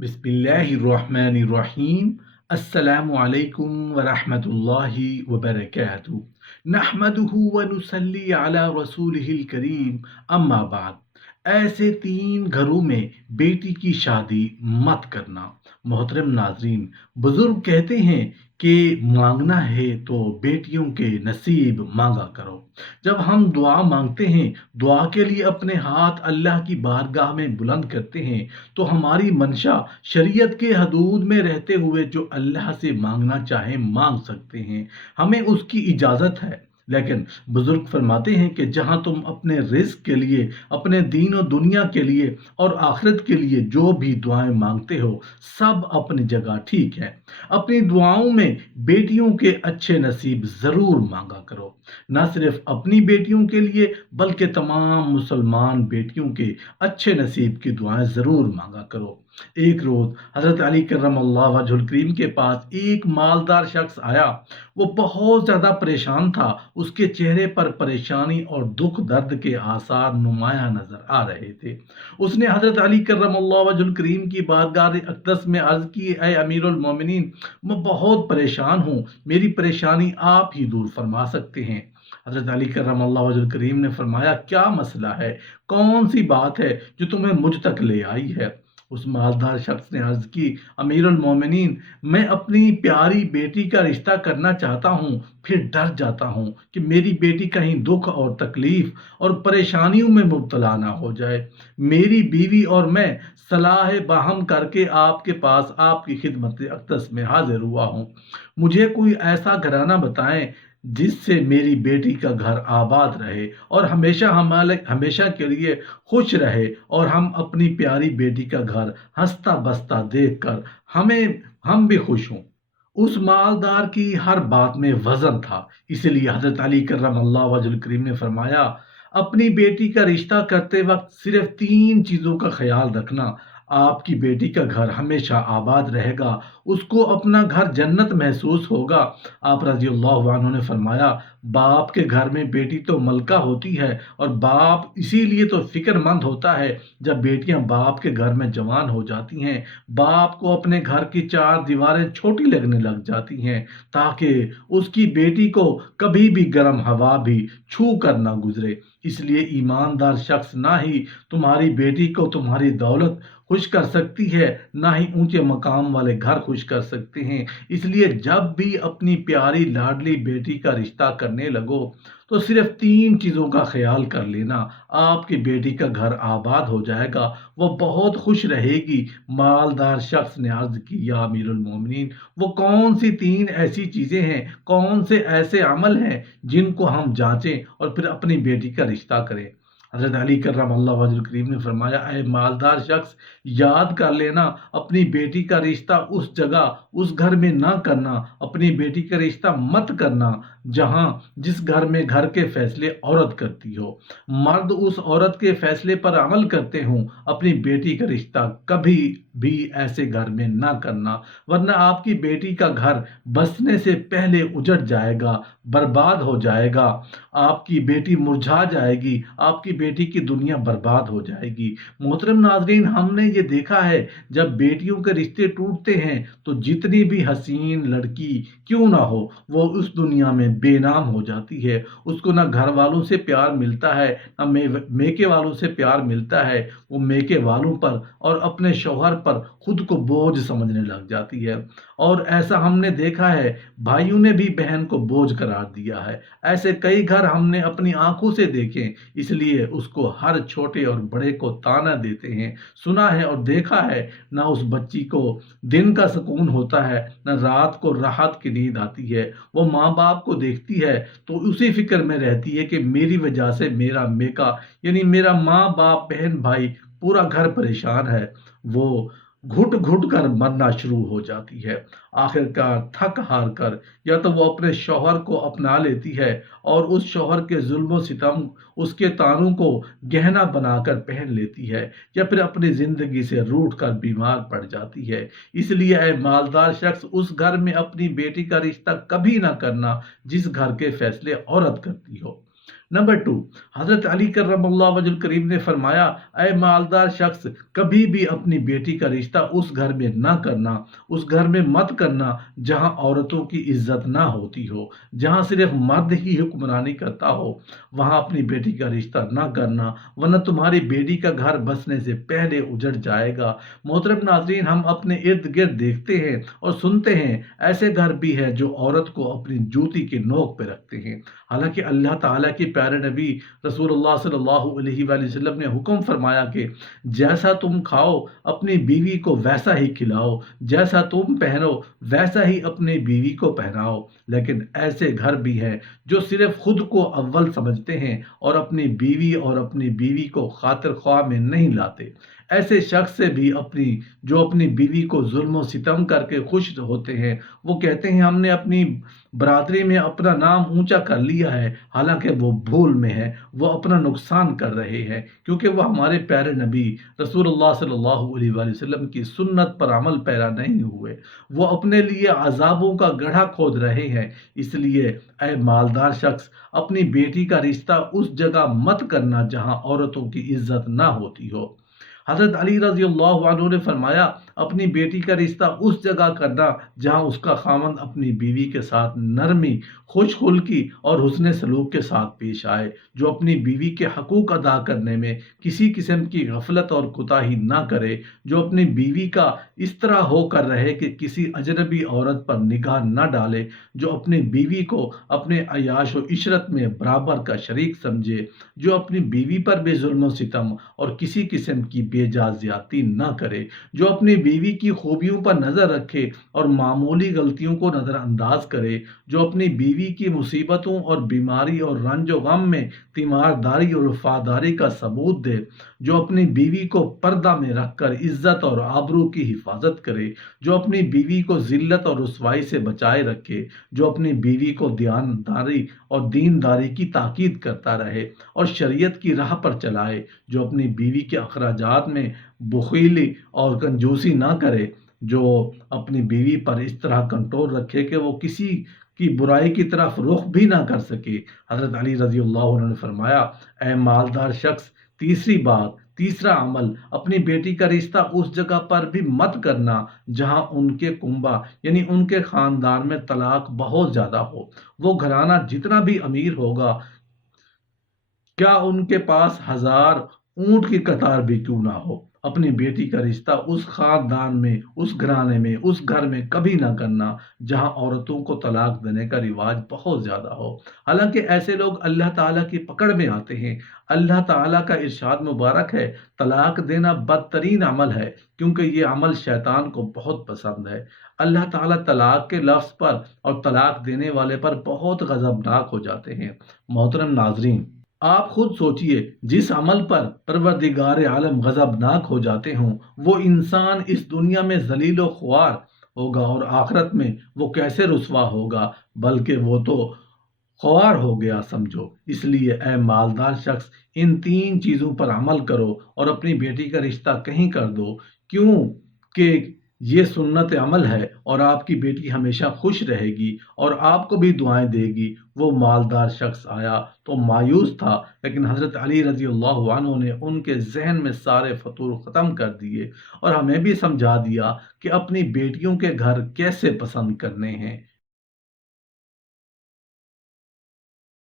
बिस्मिल्लाहिर्रहमानिर्रहीम। अस्सलामु अलैकुम वरहमतुल्लाहि वबरकातुहू। नहमदुहु व नुसल्ली अला रसूलिहिल करीम, अम्मा बाद। ऐसे 3 घरों में बेटी की शादी मत करना। मोहतरम नाजरीन, बुजुर्ग कहते हैं कि मांगना है तो बेटियों के नसीब मांगा करो। जब हम दुआ मांगते हैं, दुआ के लिए अपने हाथ अल्लाह की बारगाह में बुलंद करते हैं, तो हमारी मंशा शरीयत के हदूद में रहते हुए जो अल्लाह से मांगना चाहे मांग सकते हैं, हमें उसकी इजाज़त है। लेकिन बुजुर्ग फरमाते हैं कि जहाँ तुम अपने रिस्क के लिए, अपने दीन और दुनिया के लिए और आखिरत के लिए जो भी दुआएं मांगते हो, सब अपनी जगह ठीक है। अपनी दुआओं में बेटियों के अच्छे नसीब ज़रूर मांगा करो। न सिर्फ अपनी बेटियों के लिए बल्कि तमाम मुसलमान बेटियों के अच्छे नसीब की दुआएं ज़रूर मांगा करो। एक रोज़ हज़रत अली कर्रमल्लाहु वजहुल करीम के पास एक मालदार शख्स आया। वो बहुत ज़्यादा परेशान था। उसके चेहरे पर परेशानी और दुख दर्द के आसार नुमायां नजर आ रहे थे। उसने हज़रत अली कर्रमल्लाहु वजहुल करीम की बारगाह अक़दस में अर्ज़ की, ऐ अमीरुल मोमिनीन, मैं बहुत परेशान हूँ, मेरी परेशानी आप ही दूर फरमा सकते हैं। हज़रत अली कर्रमल्लाहु वजहुल करीम ने फरमाया, क्या मसला है, कौन सी बात है जो तुम्हें मुझ तक ले आई है? उस मालदार शख्स ने अर्ज की, अमीरुल मोमिनीन, मैं अपनी प्यारी बेटी का रिश्ता करना चाहता हूँ, फिर डर जाता हूँ कि मेरी बेटी कहीं दुख और तकलीफ और परेशानियों में मुब्तला ना हो जाए। मेरी बीवी और मैं सलाह बाहम करके आपके पास आपकी खिदमत अक़दस में हाजिर हुआ हूँ। मुझे कोई ऐसा घराना बताएं जिससे मेरी बेटी का घर आबाद रहे और हमेशा के लिए खुश रहे, और हम अपनी प्यारी बेटी का घर हंसता बसता देखकर हम भी खुश हों। उस मालदार की हर बात में वजन था, इसलिए हजरत अली कर्रमल्लाहु वजहुल करीम ने फरमाया, अपनी बेटी का रिश्ता करते वक्त सिर्फ 3 चीजों का ख्याल रखना। आपकी बेटी का घर हमेशा आबाद रहेगा, उसको अपना घर जन्नत महसूस होगा। आप रजी अल्लाह अन्हु ने फरमाया, बाप के घर में बेटी तो मलका होती है, और बाप इसीलिए तो फिक्रमंद होता है जब बेटियां बाप के घर में जवान हो जाती हैं। बाप को अपने घर की 4 दीवारें छोटी लगने लग जाती हैं, ताकि उसकी बेटी को कभी भी गर्म हवा भी छू कर ना गुजरे। इसलिए ईमानदार शख्स ना ही तुम्हारी बेटी को तुम्हारी दौलत खुश कर सकती है, ना ही ऊंचे मकाम वाले घर खुश कर सकते हैं। इसलिए जब भी अपनी प्यारी लाडली बेटी का रिश्ता करने लगो, तो सिर्फ 3 चीज़ों का ख्याल कर लेना। आपकी बेटी का घर आबाद हो जाएगा, वो बहुत खुश रहेगी। मालदार शख्स ने अर्ज की, या अमीरुल मोमिनीन, वो कौन सी 3 ऐसी चीज़ें हैं, कौन से ऐसे अमल हैं जिनको हम जांचें और फिर अपनी बेटी का रिश्ता करें? हज़रत अली कर्रमल्लाहु वजहुल करीम ने फरमाया, ऐ मालदार शख्स, याद कर लेना, अपनी बेटी का रिश्ता उस जगह, उस घर में ना करना। अपनी बेटी का रिश्ता मत करना जिस घर में घर के फैसले औरत करती हो, मर्द उस औरत के फैसले पर अमल करते हों। अपनी बेटी का रिश्ता कभी भी ऐसे घर में ना करना, वरना आपकी बेटी का घर बसने से पहले उजड़ जाएगा, बर्बाद हो जाएगा। आपकी बेटी मुरझा जाएगी, आपकी बेटी की दुनिया बर्बाद हो जाएगी। मोहतरम नाजरीन, हमने ये देखा है, जब बेटियों के रिश्ते टूटते हैं तो जितनी भी हसीन लड़की क्यों ना हो, वो उस दुनिया में बेनाम हो जाती है। उसको ना घर वालों से प्यार मिलता है, ना मेके वालों से प्यार मिलता है। वो मेके वालों पर और अपने शौहर पर खुद को बोझ समझने लग जाती है। और ऐसा हमने देखा है, भाइयों ने भी बहन को बोझ करार दिया है। ऐसे कई घर हमने अपनी आंखों से देखे, इसलिए उसको हर छोटे और बड़े को ताना देते हैं। सुना है और देखा है, ना उस बच्ची को दिन का सुकून होता है, ना रात को राहत की नींद आती है। वो माँ बाप को देखती है तो उसी फिक्र में रहती है कि मेरी वजह से मेरा मेका, यानी मेरा माँ बाप बहन भाई, पूरा घर परेशान है। वो घुट घुट कर मरना शुरू हो जाती है। आखिरकार थक हार कर या तो वो अपने शौहर को अपना लेती है, और उस शौहर के जुल्म सितम, उसके तानों को गहना बनाकर पहन लेती है, या फिर अपनी जिंदगी से रूठ कर बीमार पड़ जाती है। इसलिए ऐ मालदार शख्स, उस घर में अपनी बेटी का रिश्ता कभी ना करना जिस घर के फैसले औरत करती हो। नंबर 2, हज़रत अली कर्रमल्लाहु वजहुल करीम ने फरमाया, ऐ मालदार शख्स, कभी भी अपनी बेटी का रिश्ता उस घर में ना करना, उस घर में मत करना जहाँ औरतों की इज्जत ना होती हो, जहाँ सिर्फ मर्द ही हुक्मरानी करता हो, वहाँ अपनी बेटी का रिश्ता ना करना, वरना तुम्हारी बेटी का घर बसने से पहले उजड़ जाएगा। मोहतरम नाज़रीन, हम अपने इर्द गिर्द देखते हैं और सुनते हैं, ऐसे घर भी है जो औरत को अपनी जूती के नोक पे रखते हैं। हालांकि अल्लाह ताला के प्यारे नबी रसूलुल्लाह सल्लल्लाहु अलैहि वसल्लम ने हुक्म फरमाया कि जैसा तुम खाओ अपनी बीवी को वैसा ही खिलाओ, जैसा तुम पहनो वैसा ही अपनी बीवी को पहनाओ। लेकिन ऐसे घर भी हैं जो सिर्फ खुद को अव्वल समझते हैं और अपनी बीवी को खातिर ख्वाह में नहीं लाते। ऐसे शख्स से भी जो अपनी बीवी को जुल्म और सितम करके खुश होते हैं, वो कहते हैं हमने अपनी बरादरी में अपना नाम ऊंचा कर लिया है, हालांकि वो भूल में है, वो अपना नुकसान कर रहे हैं, क्योंकि वो हमारे प्यारे नबी रसूलुल्लाह सल्लल्लाहु अलैहि वसल्लम की सुन्नत पर अमल पैरा नहीं हुए। वो अपने लिए अजाबों का गड्ढा खोद रहे हैं। इसलिए ऐ मालदार शख्स, अपनी बेटी का रिश्ता उस जगह मत करना जहां औरतों की इज्जत ना होती हो। हजरत अली रजी अल्लाह ने फरमाया, अपनी बेटी का रिश्ता उस जगह करना जहां उसका खामन अपनी बीवी के साथ नरमी, खुशखुल्की और हुस्न सलूक के साथ पेश आए, जो अपनी बीवी के हकूक अदा करने में किसी किस्म की गफलत और कोताही ना करे, जो अपनी बीवी का इस तरह होकर रहे कि किसी अजनबी औरत पर निगाह न डाले, जो अपनी बीवी को अपने अयाश व इशरत में बराबर का शरीक समझे, जो अपनी बीवी पर भी जुल्म व सितम और किसी किस्म की बेजा ज्यादती न करे, जो अपनी बीवी की खूबियों पर नजर रखे और मामूली गलतियों को नजरअंदाज करे, जो अपनी बीवी की मुसीबतों और बीमारी और रंज गम में तीमारदारी और वफादारी का सबूत दे, जो अपनी बीवी को पर्दा में रखकर इज्जत और आबरू की हिफाजत करे, जो अपनी बीवी को जिल्लत और रुसवाई से बचाए रखे, जो अपनी बीवी को दयानदारी और दीनदारी की ताकीद करता रहे और शरीयत की राह पर चलाए, जो अपनी बीवी के अखराजात में बुखीली और कंजूसी ना करे, जो अपनी बीवी पर इस तरह कंट्रोल रखे कि वो किसी की बुराई की तरफ रुख भी ना कर सके। हजरत अली रजी अल्लाह ने फरमाया, ऐ मालदार शख्स, तीसरा अमल, अपनी बेटी का रिश्ता उस जगह पर भी मत करना जहां उनके कुंबा यानी उनके खानदान में तलाक बहुत ज्यादा हो। वो घराना जितना भी अमीर होगा, क्या उनके पास हजार ऊंट की कतार भी क्यों ना हो, अपनी बेटी का रिश्ता उस खानदान में, उस घराने में, उस घर में कभी ना करना जहां औरतों को तलाक देने का रिवाज बहुत ज्यादा हो। हालांकि ऐसे लोग अल्लाह ताला की पकड़ में आते हैं। अल्लाह ताला का इरशाद मुबारक है, तलाक देना बदतरीन अमल है, क्योंकि ये अमल शैतान को बहुत पसंद है। अल्लाह ताला तलाक के लफ्ज पर और तलाक देने वाले पर बहुत गजबनाक हो जाते हैं। मोहतरम नाजरीन, आप खुद सोचिए, जिस अमल पर परवरदिगार आलम गजबनाक हो जाते हों, वो इंसान इस दुनिया में जलील व ख्वार होगा और आखिरत में वो कैसे रुसवा होगा, बल्कि वो तो ख्वार हो गया समझो। इसलिए ए मालदार शख्स, इन 3 चीज़ों पर अमल करो और अपनी बेटी का रिश्ता कहीं कर दो, क्यों कि ये सुन्नत अमल है और आपकी बेटी हमेशा खुश रहेगी और आपको भी दुआएं देगी। वो मालदार शख्स आया तो मायूस था, लेकिन हज़रत अली रजी अल्लाह अन्हु ने उनके जहन में सारे फतूर ख़त्म कर दिए और हमें भी समझा दिया कि अपनी बेटियों के घर कैसे पसंद करने हैं।